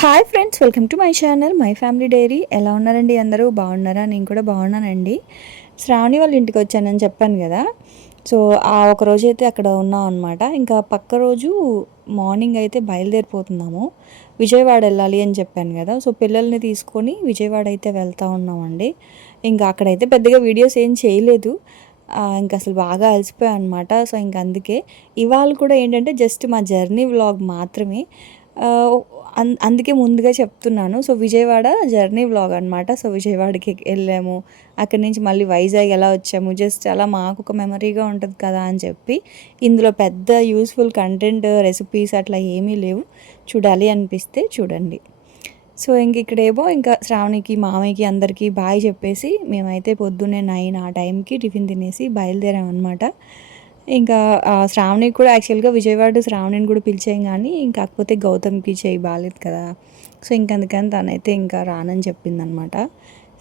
Hi friends, welcome to my channel my family dairy. ఎలా ఉన్నారండి? అందరూ బాగున్నారా? నేను కూడా బాగున్నానండి. శ్రావణి వాళ్ళ ఇంటికి వచ్చానని చెప్పాను కదా. సో ఆ ఒక రోజు అయితే అక్కడ ఉన్నాం అనమాట. ఇంకా పక్క రోజు మార్నింగ్ అయితే బయలుదేరిపోతున్నాము. విజయవాడ వెళ్ళాలి అని చెప్పాను కదా. సో పిల్లల్ని తీసుకొని విజయవాడ అయితే వెళ్తూ ఉన్నామండి. ఇంకా అక్కడైతే పెద్దగా వీడియోస్ ఏం చేయలేదు. ఇంకా అసలు బాగా అలసిపోయాను అనమాట. సో ఇంకా అందుకే ఇవాళ కూడా ఏంటంటే జస్ట్ మా జర్నీ వ్లాగ్ మాత్రమే. అందుకే ముందుగా చెప్తున్నాను. సో విజయవాడ జర్నీ వ్లాగ్ అనమాట. సో విజయవాడకి వెళ్ళాము, అక్కడి నుంచి మళ్ళీ వైజాగ్ ఎలా వచ్చాము, జస్ట్ అలా మాకు ఒక మెమరీగా ఉంటుంది కదా అని చెప్పి. ఇందులో పెద్ద యూస్ఫుల్ కంటెంట్, రెసిపీస్ అట్లా ఏమీ లేవు. చూడాలి అనిపిస్తే చూడండి. సో ఇక్కడేమో ఇంకా శ్రావణికి, మామయ్యకి అందరికీ బాయ్ చెప్పేసి మేమైతే పొద్దున్నే 9 ఆ టైంకి టిఫిన్ తినేసి బయలుదేరామన్నమాట. ఇంకా శ్రావణికి కూడా యాక్చువల్గా విజయవాడ శ్రావణిని కూడా పిలిచాం, కానీ కాకపోతే గౌతమ్కి చేయి బాగాలేదు కదా. సో అందుకని తనైతే ఇంకా రానని చెప్పిందనమాట.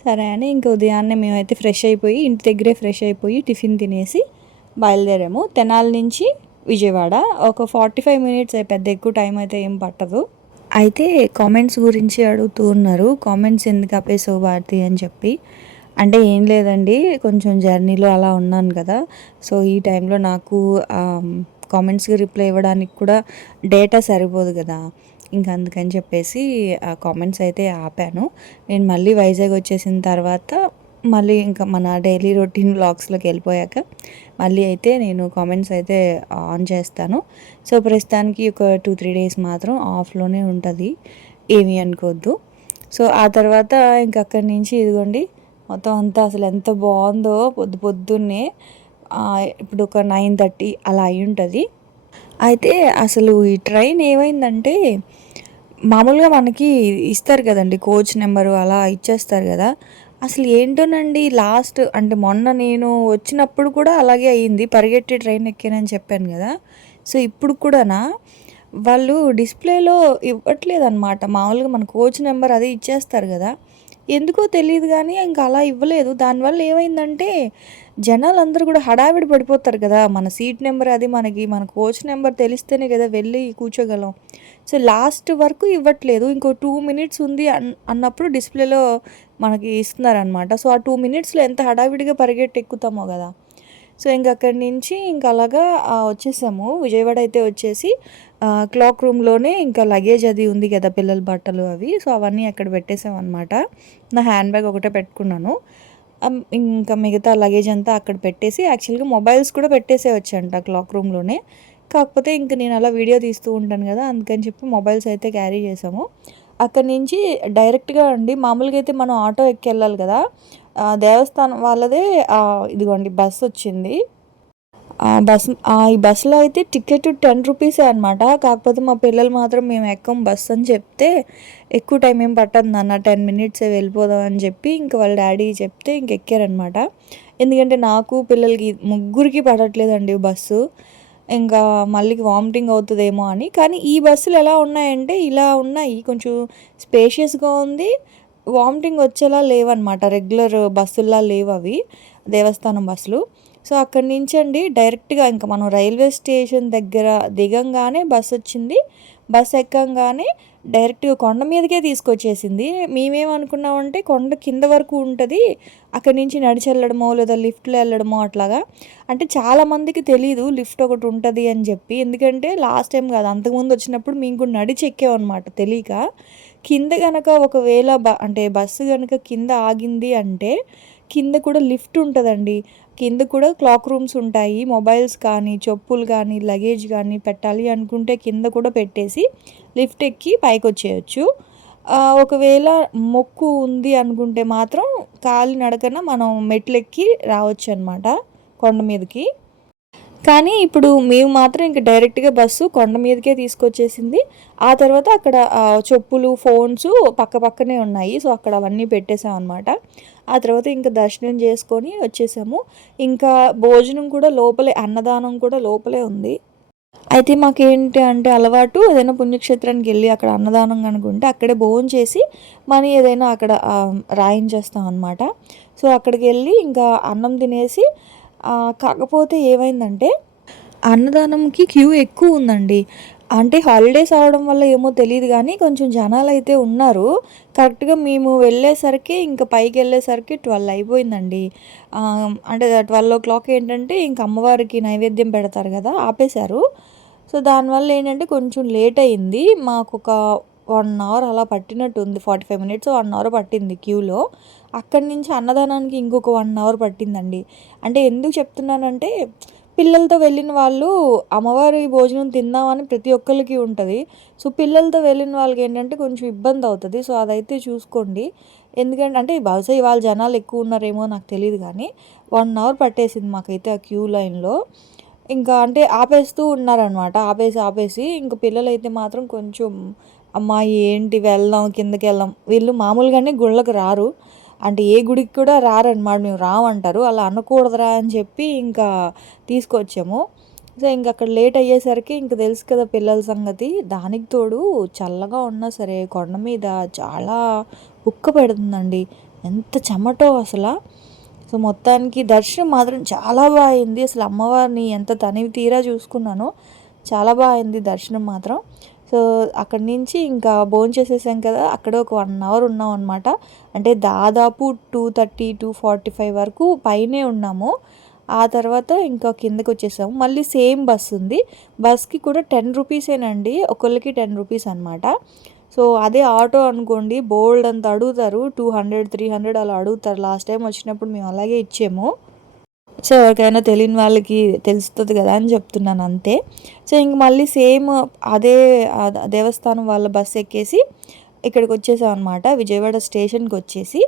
సరే అని ఇంకా ఉదయాన్నే మేమైతే ఫ్రెష్ అయిపోయి ఇంటి దగ్గరే ఫ్రెష్ అయిపోయి టిఫిన్ తినేసి బయలుదేరాము. తెనాలి నుంచి విజయవాడ ఒక 45 మినిట్స్, పెద్ద ఎక్కువ టైం అయితే ఏం పట్టదు. అయితే కామెంట్స్ గురించి అడుగుతూ ఉన్నారు, కామెంట్స్ ఎందుకు ఆపేసావు భారతి అని చెప్పి. అంటే ఏం లేదండి, కొంచెం జర్నీలో అలా ఉన్నాను కదా. సో ఈ టైంలో నాకు కామెంట్స్కి రిప్లై ఇవ్వడానికి కూడా డేటా సరిపోదు కదా. ఇంకా అందుకని చెప్పేసి ఆ కామెంట్స్ అయితే ఆపాను. నేను మళ్ళీ వైజాగ్ వచ్చేసిన తర్వాత మళ్ళీ ఇంకా మన డైలీ రొటీన్ వ్లాగ్స్లోకి వెళ్ళిపోయాక మళ్ళీ అయితే నేను కామెంట్స్ అయితే ఆన్ చేస్తాను. సో ప్రస్తుతానికి ఒక 2-3 డేస్ మాత్రం ఆఫ్లోనే ఉంటుంది, ఏమీ అనుకోవద్దు. సో ఆ తర్వాత ఇంక అక్కడి నుంచి ఇదిగోండి మొత్తం అంతా అసలు ఎంత బాగుందో. పొద్దున్నే ఇప్పుడు ఒక 9:30 అలా అయి ఉంటుంది. అయితే అసలు ఈ ట్రైన్ ఏమైందంటే, మామూలుగా మనకి ఇస్తారు కదండి కోచ్ నెంబరు, అలా ఇచ్చేస్తారు కదా. అసలు ఏంటోనండి, లాస్ట్ అంటే మొన్న నేను వచ్చినప్పుడు కూడా అలాగే అయ్యింది. పరిగెట్టి ట్రైన్ ఎక్కానని చెప్పాను కదా. సో ఇప్పుడు కూడానా వాళ్ళు డిస్ప్లేలో ఇవ్వట్లేదన్నమాట. మామూలుగా మన కోచ్ నెంబర్ అది ఇచ్చేస్తారు కదా, ఎందుకో తెలియదు కానీ ఇంకా అలా ఇవ్వలేదు. దానివల్ల ఏమైందంటే జనాలందరూ కూడా హడావిడి పడిపోతారు కదా. మన సీట్ నెంబర్ అది మన కోచ్ నెంబర్ తెలిస్తేనే కదా వెళ్ళి కూర్చోగలం. సో లాస్ట్ వరకు ఇవ్వట్లేదు. ఇంకో 2 మినిట్స్ ఉంది అన్నప్పుడు డిస్ప్లేలో మనకి ఇస్తున్నారనమాట. సో ఆ 2 మినిట్స్లో ఎంత హడావిడిగా పరిగెట్టి ఎక్కుతామో కదా. సో అక్కడి నుంచి అలాగా వచ్చేసాము. విజయవాడ అయితే వచ్చేసి క్లాక్ రూమ్లోనే ఇంకా లగేజ్ అది ఉంది కదా, పిల్లల బట్టలు అవి. సో అవన్నీ అక్కడ పెట్టేసామన్నమాట. నా హ్యాండ్ బ్యాగ్ ఒకటే పెట్టుకున్నాను. ఇంకా మిగతా లగేజ్ అంతా అక్కడ పెట్టేసి, యాక్చువల్గా మొబైల్స్ కూడా పెట్టేసేవచ్చంట క్లాక్ రూమ్లోనే. కాకపోతే ఇంక నేను అలా వీడియో తీస్తూ ఉంటాను కదా, అందుకని చెప్పి మొబైల్స్ అయితే క్యారీ చేసాము. అక్కడి నుంచి డైరెక్ట్గా అండి, మామూలుగా అయితే మనం ఆటో ఎక్కి వెళ్ళాలి కదా. దేవస్థానం వాళ్ళదే ఇదిగోండి బస్ వచ్చింది. ఈ బస్సులో అయితే టికెట్ 10 రూపీసే అనమాట. కాకపోతే మా పిల్లలు మాత్రం మేము ఎక్కం బస్సు అని చెప్తే, ఎక్కువ టైం ఏం పట్టదు నాన్న, 10 మినిట్సే వెళ్ళిపోదాం అని చెప్పి ఇంక వాళ్ళ డాడీ చెప్తే ఎక్కారనమాట. ఎందుకంటే నాకు పిల్లలకి ముగ్గురికి పడట్లేదండి బస్సు. ఇంకా మళ్ళీ వామిటింగ్ అవుతుందేమో అని. కానీ ఈ బస్సులు ఎలా ఉన్నాయంటే ఇలా ఉన్నాయి, కొంచెం స్పేషియస్గా ఉంది. వామిటింగ్ వచ్చేలా లేవన్నమాట, రెగ్యులర్ బస్సుల్లా లేవు అవి, దేవస్థానం బస్సులు. సో అక్కడి నుంచి అండి డైరెక్ట్గా ఇంకా మనం రైల్వే స్టేషన్ దగ్గర దిగంగానే బస్ వచ్చింది. బస్ ఎక్కంగానే డైరెక్ట్గా కొండ మీదకే తీసుకొచ్చేసింది. మేమేమనుకున్నామంటే కొండ కింద వరకు ఉంటుంది, అక్కడి నుంచి నడిచి వెళ్ళడమో లేదా లిఫ్ట్లో వెళ్ళడమో అట్లాగా. అంటే చాలామందికి తెలీదు లిఫ్ట్ ఒకటి ఉంటుంది అని చెప్పి. ఎందుకంటే లాస్ట్ టైం కాదు, అంతకుముందు వచ్చినప్పుడు మేము కూడా నడిచి ఎక్కామన్నమాట తెలియక. కింద కనుక ఒకవేళ అంటే బస్సు కనుక కింద ఆగింది అంటే కింద కూడా లిఫ్ట్ ఉంటుందండి. కింద కూడా క్లాక్ రూమ్స్ ఉంటాయి. మొబైల్స్ కానీ, చెప్పులు కానీ, లగేజ్ కానీ పెట్టాలి అనుకుంటే కింద కూడా పెట్టేసి లిఫ్ట్ ఎక్కి పైకి వచ్చేయచ్చు. ఒకవేళ మొక్కు ఉంది అనుకుంటే మాత్రం కాలినడకన మనం మెట్లెక్కి రావచ్చు అనమాట కొండ మీదకి. కానీ ఇప్పుడు మేము మాత్రం ఇంక డైరెక్ట్గా బస్సు కొండ మీదకే తీసుకొచ్చేసింది. ఆ తర్వాత అక్కడ చెప్పులు, ఫోన్స్ పక్కనే ఉన్నాయి. సో అక్కడ అవన్నీ పెట్టేసాం అనమాట. ఆ తర్వాత ఇంకా దర్శనం చేసుకొని వచ్చేసాము. ఇంకా భోజనం కూడా లోపలే, అన్నదానం కూడా లోపలే ఉంది. అయితే మాకేంటి అంటే అలవాటు, ఏదైనా పుణ్యక్షేత్రానికి వెళ్ళి అక్కడ అన్నదానం కనుకుంటే అక్కడే భోజనం చేసి మనీ ఏదైనా అక్కడ రాయించేస్తాం అనమాట. సో అక్కడికి వెళ్ళి ఇంకా అన్నం తినేసి, కాకపోతే ఏమైందంటే అన్నదానంకి క్యూ ఎక్కువ ఉందండి. అంటే హాలిడేస్ అవ్వడం వల్ల ఏమో తెలీదు గానీ, కొంచెం జనాలైతే ఉన్నారు. కరెక్ట్‌గా మేము వెళ్ళేసరికి ఇంక పైకెళ్ళేసరికి 12 అయిపోయిందండి. అంటే 12:00 ఏంటంటే ఇంక అమ్మవారికి నైవేద్యం పెడతారు గదా! ఆపేశారు. సో, దానివల్ల ఏంటంటే కొంచెం లేట్ అయింది. మాకొక 1 అవర్ అలా పట్టినట్టుంది. 45 మినిట్స్, 1 అవర్ పట్టింది క్యూలో. అక్కడి నుంచి అన్నదానానికి ఇంకొక 1 అవర్ పట్టిందండి. అంటే ఎందుకు చెప్తున్నానంటే పిల్లలతో వెళ్ళిన వాళ్ళు అమ్మవారి భోజనం తిందామని ప్రతి ఒక్కళ్ళకి ఉంటది. సో, పిల్లలతో వెళ్ళిన వాళ్ళకేంటంటే కొంచెం ఇబ్బందవుతది. సో, అదైతే చూసుకోండి. ఎందుకంటే అంటే బహుశా ఇవాళ జనాలు ఎక్కువున్నారేమో నాకు తెలీదు గానీ, 1 అవర్ పట్టేసింది మాకైతే ఆ క్యూ లైన్‌లో. ఇంకా అంటే ఆపేస్తూ ఉన్నారనమాట. ఆపేసి ఇంక పిల్లలైతే మాత్రం కొంచెం అమ్మా ఏంటి వెళ్దాం కిందకెళ్దాం. వీళ్ళు మామూలుగానే గుళ్ళకి రారు. అంటే ఏ గుడికి కూడా రారనమాట. మేము రామంటారు. అలా అనకూడదురా అని చెప్పి ఇంకా తీసుకొచ్చాము. సో, ఇంకక్కడ లేట్ అయ్యేసరికి ఇంక తెలుసు కదా పిల్లల సంగతి. దానికి తోడు చల్లగా ఉన్నా సరే కొండ మీద చాలా ఉక్క పెడుతుందండి. ఎంత చెమటో అసల. సో, మొత్తానికి దర్శనం మాత్రం చాలా అయింది. అసలు అమ్మవారిని ఎంత తనివి తీరా చూసుకున్నానో చాలా అయింది దర్శనం మాత్రం. సో, అక్కడి నుంచి ఇంకా భోంచేసేసాం కదా! అక్కడే ఒక 1 అవర్ ఉన్నామనమాట. అంటే దాదాపు 2:30, 2:45 వరకు పైనే ఉన్నాము. ఆ తర్వాత ఇంకా కిందకొచ్చేసాము. మళ్ళీ సేమ్ బస్సుంది. బస్‌కి కూడా 10 రూపీసేనండి. ఒకళ్ళకి 10 రూపీస్ అనమాట. సో, అదే ఆటో అనుకోండి బోలెడంత అడుగుతారు. 200, 300 అలా అడుగుతారు. లాస్ట్ టైమ్ వచ్చినప్పుడు మేము అలాగే ఇచ్చాము. సో, ఎవరికైనా తెలియని వాళ్ళకి తెలుస్తది గదా! అని చెప్తున్నాను అంతే. సో, ఇంక మళ్ళీ సేమ్ అదే దేవస్థానం వాళ్ళ బస్ ఎక్కేసి ఇక్కడికొచ్చేసామనమాట. విజయవాడ స్టేషన్‌కొచ్చేసి,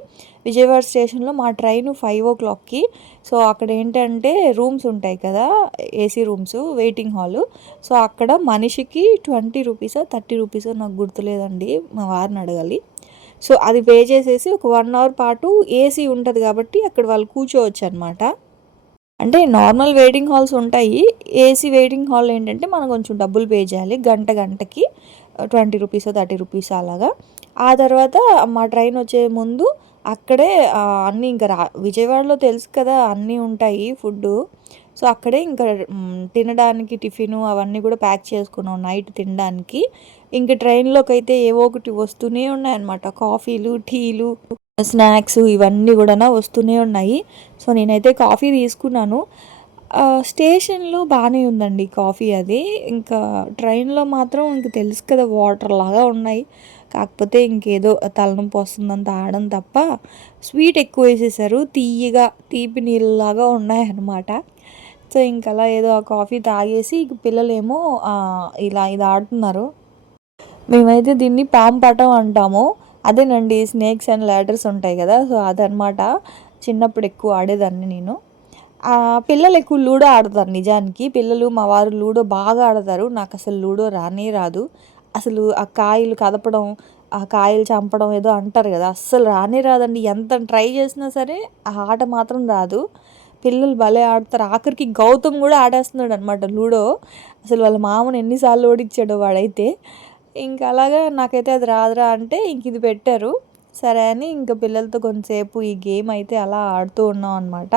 విజయవాడ స్టేషన్‌లో మా ట్రైను 5:00కి. సో, అక్కడేంటంటే రూమ్స్ ఉంటాయి కదా! AC rooms, waiting hall. So, అక్కడ మనిషికి 20 రూపీసో, 30 రూపీసో నాకు గుర్తులేదండి. మా వారిని అడగాలి. సో, అది పే చేసేసి ఒక 1 అవర్ పాటు ఏసీ ఉంటది కాబట్టి అక్కడ వాళ్ళు కూర్చోవచ్చనమాట. అంటే నార్మల్ వెయిటింగ్ హాల్స్ ఉంటాయి. ఏసీ వెయిటింగ్ హాల్ ఏంటంటే మనం కొంచెం డబ్బులు పే చేయాలి. గంటకి 20 రూపీసో, 30 రూపీసో అలాగా. ఆ తర్వాత మా ట్రైన్ వచ్చే ముందు అక్కడే అన్నీ ఇంకా విజయవాడలో తెలుసు కదా! అన్నీ ఉంటాయి ఫుడ్డు. సో, అక్కడే ఇంకా తినడానికి టిఫిను అవన్నీ కూడా ప్యాక్ చేసుకున్నాం నైట్ తినడానికి. ఇంక ట్రైన్‌లోకైతే ఏవో ఒకటి వస్తూనే ఉన్నాయన్నమాట. కాఫీలు, టీలు, స్నాక్స్ ఇవన్నీ గూడాను వస్తూనే ఉన్నాయి. సో, నేనైతే కాఫీ తీసుకున్నాను. స్టేషన్‌లో బానే ఉందండి కాఫీ అది. ఇంకా ట్రైన్‌లో మాత్రం ఇంక తెలుసు కదా! వాటర్‌లాగా ఉన్నాయి. కాకపోతే ఇంకేదో తలనొప్పి వస్తుందని తాగడం తప్ప స్వీట్ ఎక్కువేసేశారు. తియ్యగా తీపి నీళ్ళలాగా ఉన్నాయన్నమాట. సో, ఇంకలా ఏదో ఆ కాఫీ తాగేసి ఇక పిల్లలేమో ఇలా ఇది ఆడుతున్నారు. మేమైతే దీన్ని పాంపటం అంటాము. అదేనండి స్నేక్స్ అండ్ ల్యాడర్స్ ఉంటాయి గదా! సో, అదనమాట. చిన్నప్పుడు ఎక్కువ ఆడేదాన్ని నేను. పిల్లలు ఎక్కువ లూడో ఆడతారు నిజానికి. పిల్లలు మా వారు లూడో బాగా ఆడతారు. నాకసలు లూడో రానే రాదు. అసలు ఆ కాయలు కదపడం, ఆ కాయలు చంపడం ఏదో అంటారు గదా! అస్సలు రానే రాదండి. ఎంత ట్రై చేసినా సరే ఆ ఆట మాత్రం రాదు. పిల్లలు భలే ఆడతారు. ఆఖరికి గౌతమ్ గూడా ఆడేస్తున్నాడనమాట లూడో. అసలు వాళ్ళ మామని ఎన్ని సార్లు ఓడించాడో వాడైతే. ఇంక అలాగా నాకైతే అది రాదురా అంటే ఇంక ఇది పెట్టారు. సరే అని ఇంక పిల్లలతో కొంతసేపు ఈ గేమ్ అయితే అలా ఆడుతూ ఉన్నాం అనమాట.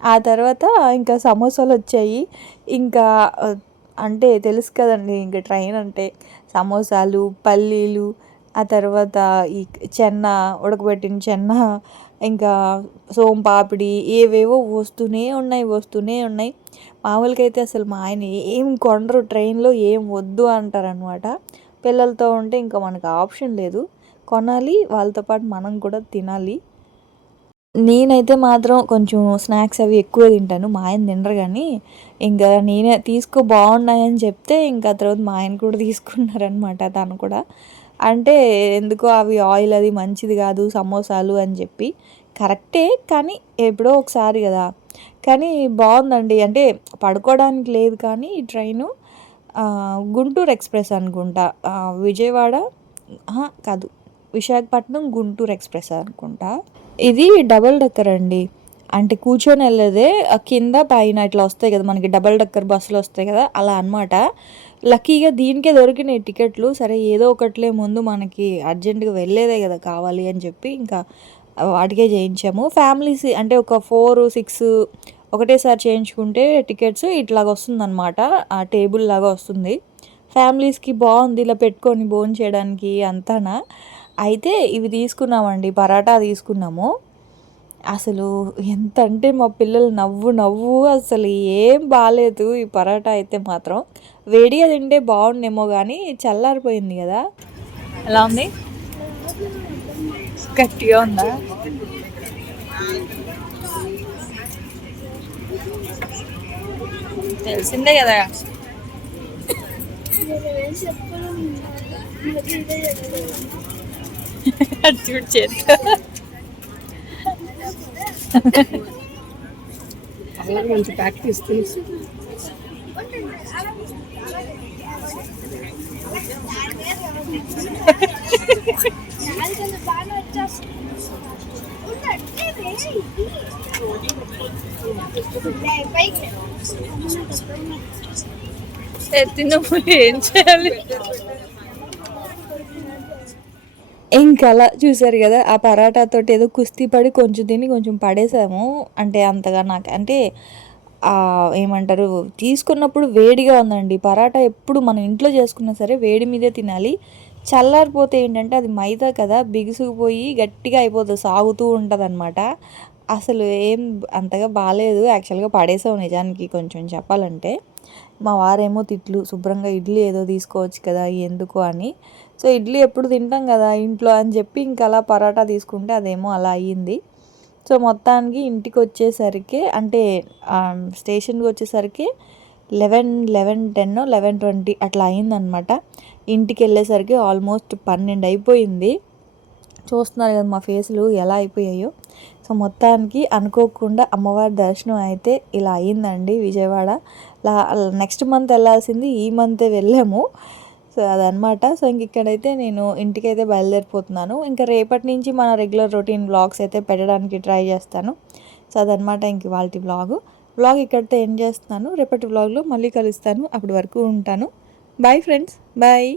ఆ తర్వాత ఇంకా సమోసాలొచ్చాయి. ఇంకా అంటే తెలుసు కదండీ! ఇంక ట్రైన్ అంటే సమోసాలు, పల్లీలు, ఆ తర్వాత ఈ చెన్న, ఉడకబెట్టిన చెన్న, ఇంకా సోంపాపిడి ఏవేవో వస్తూనే ఉన్నాయి. మామూలుగా అయితే అసలు మా ఆయన ఏం కొనరు ట్రైన్‌లో ఏం వద్దు అంటారనమాట. పిల్లలతో ఉంటే ఇంకా మనకు ఆప్షన్ లేదు. కొనాలి, వాళ్ళతో పాటు మనం కూడా తినాలి. నేనైతే మాత్రం కొంచెం స్నాక్స్ అవి ఎక్కువ తింటాను. మా ఆయన తినరు గానీ, ఇంకా నేనే తీసుకో బాగున్నాయని చెప్తే, ఇంకా ఆ తర్వాత మా ఆయన కూడా తీసుకున్నారనమాట తను కూడా. అంటే ఎందుకో అవి ఆయిల్ అది మంచిది కాదు సమోసాలు అని చెప్పి. కరెక్టే కానీ ఎప్పుడో ఒకసారి కదా! కానీ బావుందండి. అంటే పడుకోవడానికి లేదు కానీ ఈ ట్రైను గుంటూరు ఎక్స్‌ప్రెస్ అనుకుంటా. విజయవాడ కాదు. విశాఖపట్నం, గుంటూరు ఎక్స్‌ప్రెస్ అనుకుంటా. ఇది డబుల్ డెక్కర్ అండి. అంటే కూర్చొనెళ్ళేదే కింద, పైన ఇట్లా వస్తాయి కదా! మనకి డబుల్ డెక్కర్ బస్సులొస్తాయి కదా! అలా అనమాట. లక్కీగా దీనికే దొరికినాయి టికెట్లు. సరే ఏదో ఒకటిలే ముందు మనకి అర్జెంట్‌గా వెళ్ళేదే కదా! కావాలి అని చెప్పి ఇంకా వాటికే చేయించాము. ఫ్యామిలీస్ అంటే ఒక 4, 6 ఒకటేసారి చేయించుకుంటే టికెట్స్ ఇట్లాగొస్తుందనమాట. ఆ టేబుల్ లాగా వస్తుంది. ఫ్యామిలీస్కి బాగుంది ఇలా పెట్టుకొని భోజనం చేయడానికి అంతానా. అయితే ఇవి తీసుకున్నామండి, పరాటా తీసుకున్నాము. అసలు ఎంత అంటే మా పిల్లలు నవ్వు నవ్వు, అసలు ఏం బాగాలేదు ఈ పరాటా అయితే మాత్రం. వేడిగా తింటే బాగుండేమో కానీ చల్లారిపోయింది కదా. ఎలా ఉంది? గట్టిగా ఉందా? తెలిసిందే కదా. చూడు చేస్తా మంచి ప్రాక్టీస్ తెలుసు. తిన్నప్పుడు ఏం చేయాలి? ఇంకా అలా చూసారు కదా, ఆ పరాటాతోటి ఏదో కుస్తీ పడి కొంచెం తిని కొంచెం పడేసాము. అంటే అంతగా నాకు అంటే ఏమంటారు, తీసుకున్నప్పుడు వేడిగా ఉందండి. పరాటా ఎప్పుడు మనం ఇంట్లో చేసుకున్నా సరే వేడి మీదే తినాలి. చల్లారిపోతే ఏంటంటే అది మైదా కదా, బిగుసుకుపోయి గట్టిగా అయిపోతుంది, సాగుతూ ఉంటుంది అనమాట. అసలు ఏం అంతగా బాగాలేదు. యాక్చువల్గా పడేసాం నిజానికి కొంచెం చెప్పాలంటే. మా వారేమో తిట్లు, శుభ్రంగా ఇడ్లీ ఏదో తీసుకోవచ్చు కదా ఎందుకు అని. సో ఇడ్లీ ఎప్పుడు తింటాం కదా ఇంట్లో అని చెప్పి ఇంకా అలా పరాటా తీసుకుంటే అదేమో అలా అయ్యింది. సో మొత్తానికి ఇంటికి వచ్చేసరికి అంటే స్టేషన్కి వచ్చేసరికి 11:10 11:20 అట్లా అయిందనమాట. ఇంటికి వెళ్ళేసరికి ఆల్మోస్ట్ 12 అయిపోయింది. చూస్తున్నారు కదా మా ఫేసులు ఎలా అయిపోయాయో. సో మొత్తానికి అనుకోకుండా అమ్మవారి దర్శనం అయితే ఇలా అయ్యిందండి విజయవాడ. నెక్స్ట్ మంత్ వెళ్ళాల్సింది ఈ మంతే వెళ్ళాము. సో అదనమాట. సో ఇంక ఇక్కడైతే నేను ఇంటికైతే బయలుదేరిపోతున్నాను. ఇంకా రేపటి నుంచి మన రెగ్యులర్ రొటీన్ వ్లాగ్స్ అయితే పెట్టడానికి ట్రై చేస్తాను. సో అదనమాట ఇంక ఇవాల్టి వ్లాగ్ ఇక్కడితో ఎండ్ చేస్తున్నాను. రేపటి వ్లాగ్లో మళ్ళీ కలుస్తాను. అప్పటి వరకు ఉంటాను. Bye friends, bye.